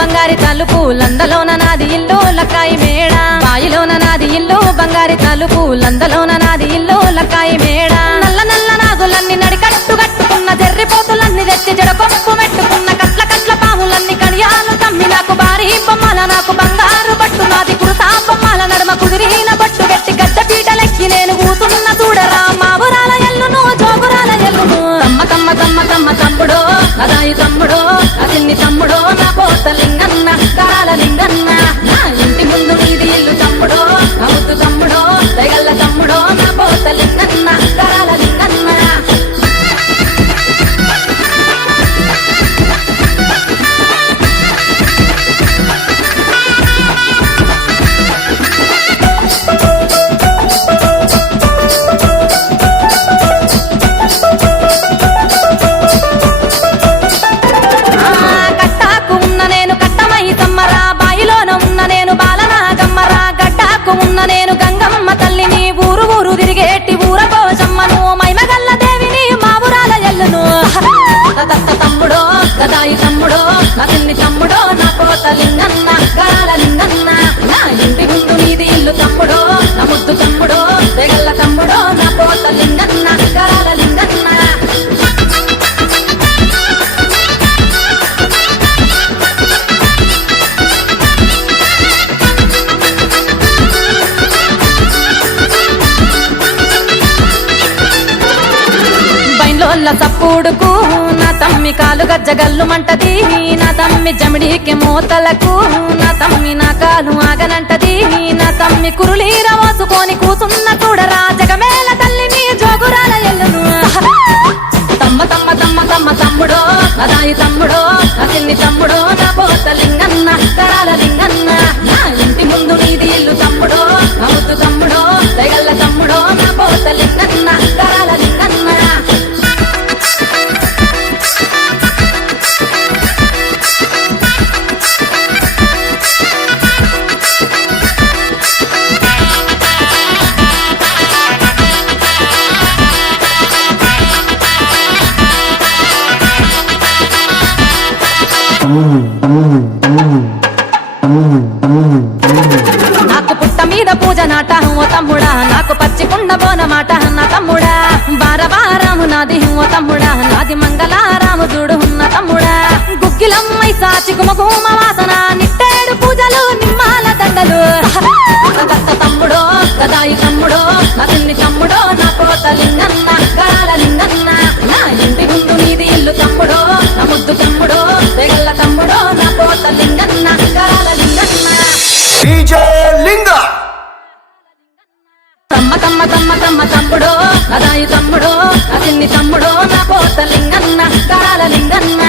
బంగారి తలుపు లందలోన నాది ఇల్లు లక్కాయి మేడ బాయిలోన నాది ఇల్లు బంగారి తలుపు లందలోన నాది ఇల్లు లక్కాయి మేడ నల్ల నల్ల నాగులన్నీ నడికట్టు కట్టుకున్న జర్రిపోతులన్నీ తెచ్చి జడకొప్పు మెట్టుకున్న కట్ల కట్ల పాములన్నీ కడియాలు తమ్మి నాకు భారీ బొమ్మల నాకు బంగారు బట్టు నాది కురుసా బొమ్మల నడుమ కుదిరిన బట్టు పెట్టి గడ్డ పీటలెక్కి నేను కూతున్న చూడరా మాబురాల ఎల్లును జోగురాల ఎల్లును తమ్మ తమ్మ తమ్మ తమ్మ తమ్ముడో అదాయి తమ్ముడో అదిన్ని తమ్ముడో నా పోత లింగన్న కరాల లింగన్న నా ఇంటి ముందు నీది ఇల్లు తమ్ముడో నా ముద్దు తమ్ముడో దయగల్ల తమ్ముడో నా పోత లింగన్న కరాల లింగన్న నేను గంగమ్మ తల్లిని ఊరు ఊరు తిరిగేటి ఊర పోషమ్మను మైమగల్ల దేవిని మావురాల ఎల్లును తమ్ముడో గదాయి తమ్ముడో నా తిన్ని తమ్ముడో నా పోత లింగన్న కరాల లింగన్న నా ఇంటి ముందు నీది ఇల్లు తమ్ముడో నా ముద్దు తమ్ముడో తెగల్ల తమ్ముడో నా పోత లింగన్న కరాల లింగన్న సప్పుడుకు నా తమ్మి కాలు గజ్జగల్లు మంటది నా తమ్మి జమిడికి మోతలకు నా తమ్మి నా కాలు ఆగనంటది నా తమ్మి కురులీర మోసుకొని కూసున్న చూడరా జగమేల తల్లిని జోగురాల ఎల్లును తమ్మ తమ్మ తమ్మ తమ్మ తమ్ముడో అదాయి తమ్ముడో నా చిన్ని తమ్ముడో నా పోత లింగన్న కరాల లింగన్న నా ఇంటి ముందు నీది ఇల్లు తమ్ముడో నా ముద్దు తమ్ముడో దయగల్ల తమ్ముడో నా పోత లింగన్న కరాల లింగన్న నాకు పుట్ట మీద పూజ నాట ఓ తమ్ముడా నాకు పచ్చికుండ బోనమాట నా తమ్ముడా బారబారాము నాది ఓ తమ్ముడా నాది మంగళారాము చూడు ఉన్న తమ్ముడా గుగ్గిలమ్మై సాచి కుమకుమ వాసన నిట్టేడు పూజలు నిమ్మాల దండలు తమ్ముడో గదాయి తమ్ముడో నా తిన్ని తమ్ముడో నా పోత లింగన్న కరాల లింగన్న నా ఇంటి ముందు నీది ఇల్లు తమ్ముడో నా ముద్దు తమ్ముడో తెగల్ల తమ్ముడో నా పోత లింగన్న కరాల లింగన్న తమ్మ తమ్మ తమ్మ తమ్మ తమ్ముడో అదాయి తమ్ముడో నా చిన్ని తమ్ముడో నా పోత లింగన్న కరాల లింగన్న